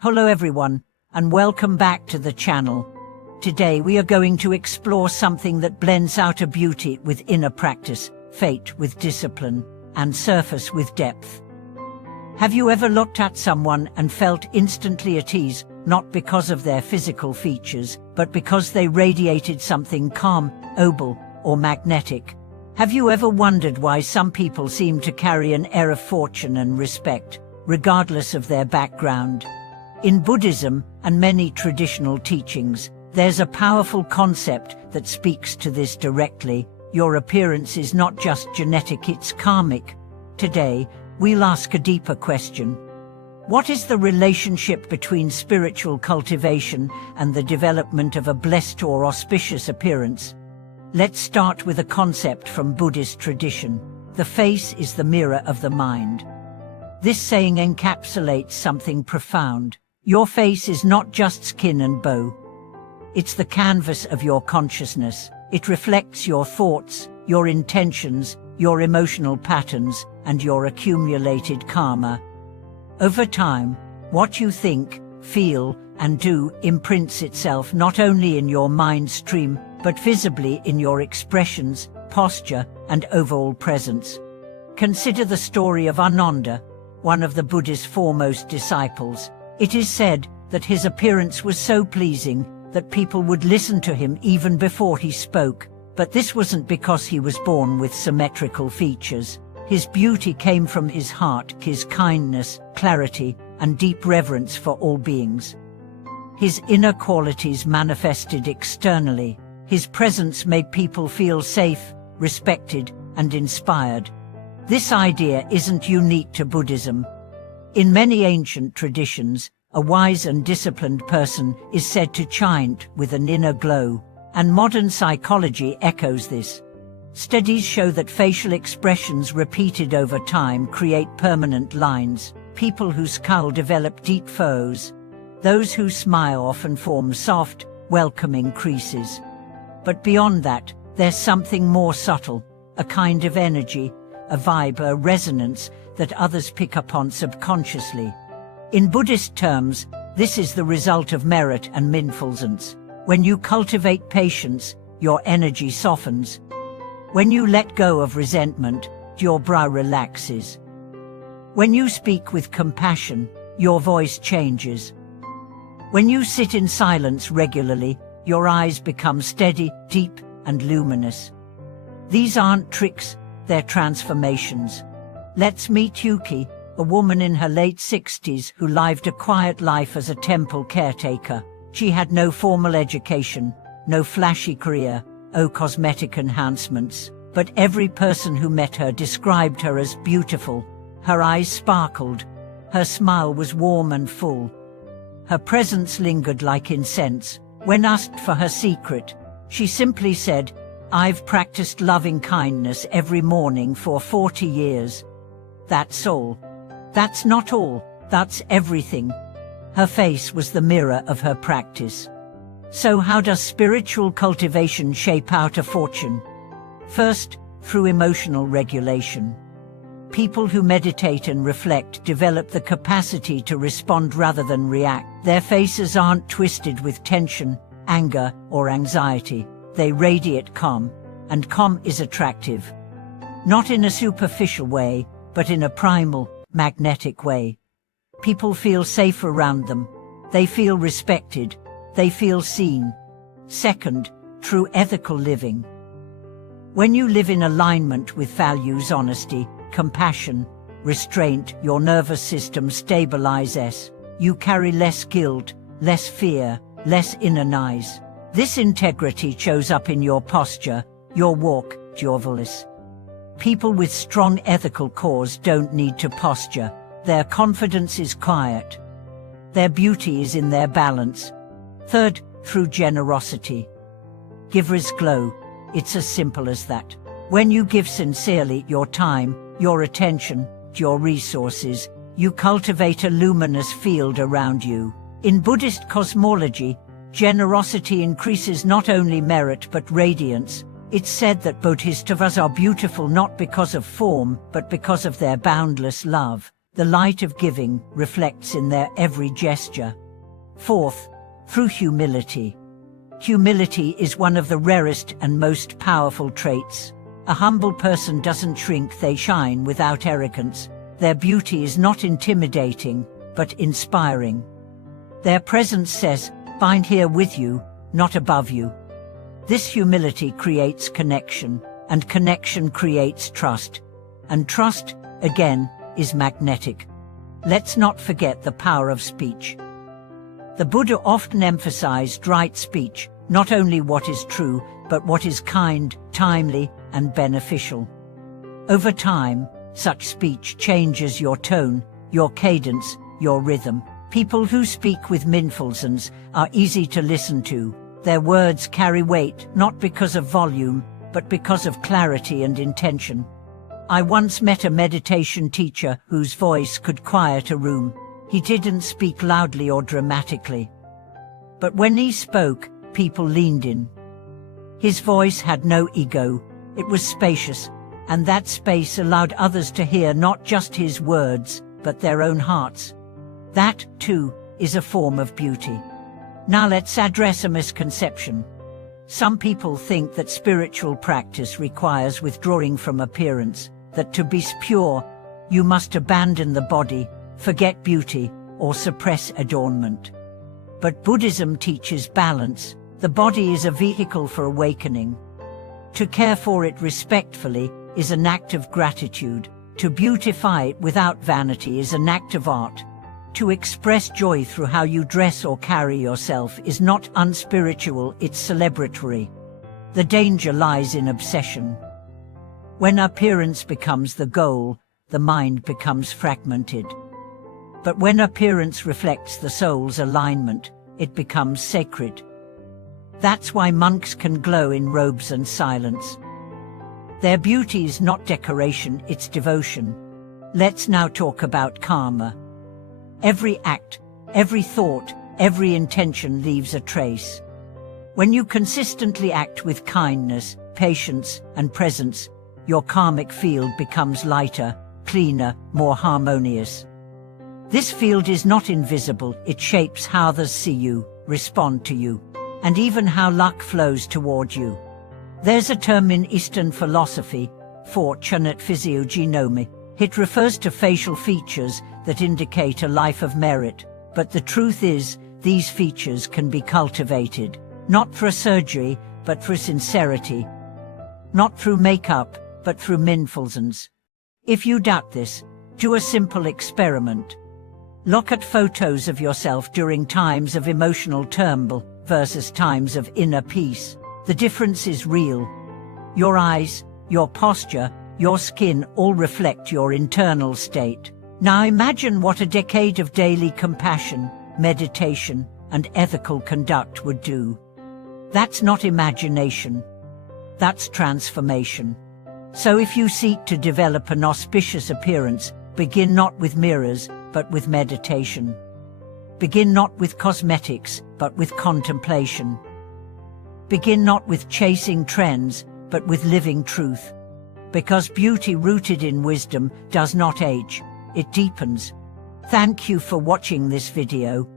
Hello everyone, and welcome back to the channel. Today we are going to explore something that blends outer beauty with inner practice, fate with discipline, and surface with depth. Have you ever looked at someone and felt instantly at ease, not because of their physical features, but because they radiated something calm, noble, or magnetic? Have you ever wondered why some people seem to carry an air of fortune and respect, regardless of their background? In Buddhism and many traditional teachings, there's a powerful concept that speaks to this directly. Your appearance is not just genetic, it's karmic. Today, we'll ask a deeper question. What is the relationship between spiritual cultivation and the development of a blessed or auspicious appearance? Let's start with a concept from Buddhist tradition. The face is the mirror of the mind. This saying encapsulates something profound. Your face is not just skin and bone. It's the canvas of your consciousness. It reflects your thoughts, your intentions, your emotional patterns, and your accumulated karma. Over time, what you think, feel, and do imprints itself not only in your mind stream, but visibly in your expressions, posture, and overall presence. Consider the story of Ananda, one of the Buddha's foremost disciples. It is said that his appearance was so pleasing that people would listen to him even before he spoke. But this wasn't because he was born with symmetrical features. His beauty came from his heart, his kindness, clarity, and deep reverence for all beings. His inner qualities manifested externally. His presence made people feel safe, respected, and inspired. This idea isn't unique to Buddhism. In many ancient traditions, a wise and disciplined person is said to shine with an inner glow, and modern psychology echoes this. Studies show that facial expressions repeated over time create permanent lines. People who scowl develop deep furrows. Those who smile often form soft, welcoming creases. But beyond that, there's something more subtle, a kind of energy, a vibe, a resonance that others pick up on subconsciously. In Buddhist terms, this is the result of merit and mindfulness. When you cultivate patience, your energy softens. When you let go of resentment, your brow relaxes. When you speak with compassion, your voice changes. When you sit in silence regularly, your eyes become steady, deep, and luminous. These aren't tricks, they're transformations. Let's meet Yuki, a woman in her late 60s who lived a quiet life as a temple caretaker. She had no formal education, no flashy career, no cosmetic enhancements, but every person who met her described her as beautiful. Her eyes sparkled. Her smile was warm and full. Her presence lingered like incense. When asked for her secret, she simply said, "I've practiced loving kindness every morning for 40 years. That's all." That's not all, that's everything. Her face was the mirror of her practice. So how does spiritual cultivation shape outer fortune? First, through emotional regulation. People who meditate and reflect develop the capacity to respond rather than react. Their faces aren't twisted with tension, anger, or anxiety. They radiate calm, and calm is attractive. Not in a superficial way, but in a primal, magnetic way. People feel safe around them. They feel respected. They feel seen. Second, through ethical living. When you live in alignment with values, honesty, compassion, restraint, your nervous system stabilizes. You carry less guilt, less fear, less inner noise. This integrity shows up in your posture, your walk, your voice. People with strong ethical cores don't need to posture. Their confidence is quiet. Their beauty is in their balance. Third, through generosity. Givers glow. It's as simple as that. When you give sincerely your time, your attention, your resources, you cultivate a luminous field around you. In Buddhist cosmology, generosity increases not only merit but radiance. It's said that bodhisattvas are beautiful not because of form, but because of their boundless love. The light of giving reflects in their every gesture. Fourth, through humility. Humility is one of the rarest and most powerful traits. A humble person doesn't shrink, they shine without arrogance. Their beauty is not intimidating, but inspiring. Their presence says, "Bind here with you, not above you." This humility creates connection, and connection creates trust. And trust, again, is magnetic. Let's not forget the power of speech. The Buddha often emphasized right speech, not only what is true, but what is kind, timely, and beneficial. Over time, such speech changes your tone, your cadence, your rhythm. People who speak with mindfulness are easy to listen to. Their words carry weight, not because of volume, but because of clarity and intention. I once met a meditation teacher whose voice could quiet a room. He didn't speak loudly or dramatically. But when he spoke, people leaned in. His voice had no ego, it was spacious, and that space allowed others to hear not just his words, but their own hearts. That, too, is a form of beauty. Now let's address a misconception. Some people think that spiritual practice requires withdrawing from appearance, that to be pure, you must abandon the body, forget beauty, or suppress adornment. But Buddhism teaches balance. The body is a vehicle for awakening. To care for it respectfully is an act of gratitude. To beautify it without vanity is an act of art. To express joy through how you dress or carry yourself is not unspiritual, it's celebratory. The danger lies in obsession. When appearance becomes the goal, the mind becomes fragmented. But when appearance reflects the soul's alignment, it becomes sacred. That's why monks can glow in robes and silence. Their beauty is not decoration, it's devotion. Let's now talk about karma. Every act, every thought, every intention leaves a trace. When you consistently act with kindness, patience, and presence, your karmic field becomes lighter, cleaner, more harmonious. This field is not invisible, it shapes how others see you, respond to you, and even how luck flows toward you. There's a term in Eastern philosophy, fortunate physiognomy. It refers to facial features that indicate a life of merit, but the truth is, these features can be cultivated, not through surgery, but through sincerity, not through makeup, but through mindfulness. If you doubt this, do a simple experiment. Look at photos of yourself during times of emotional turmoil versus times of inner peace. The difference is real. Your eyes, your posture, your skin all reflect your internal state. Now imagine what a decade of daily compassion, meditation, and ethical conduct would do. That's not imagination. That's transformation. So if you seek to develop an auspicious appearance, begin not with mirrors, but with meditation. Begin not with cosmetics, but with contemplation. Begin not with chasing trends, but with living truth. Because beauty rooted in wisdom does not age, it deepens. Thank you for watching this video.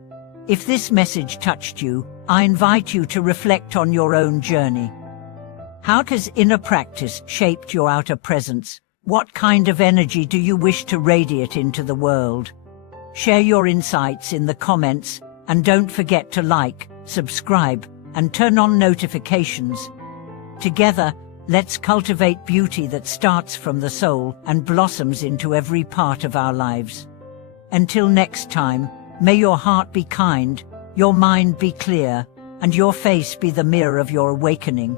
If this message touched you, I invite you to reflect on your own journey. How has inner practice shaped your outer presence? What kind of energy do you wish to radiate into the world? Share your insights in the comments, and don't forget to like, subscribe, and turn on notifications. Together, let's cultivate beauty that starts from the soul and blossoms into every part of our lives. Until next time, may your heart be kind, your mind be clear, and your face be the mirror of your awakening.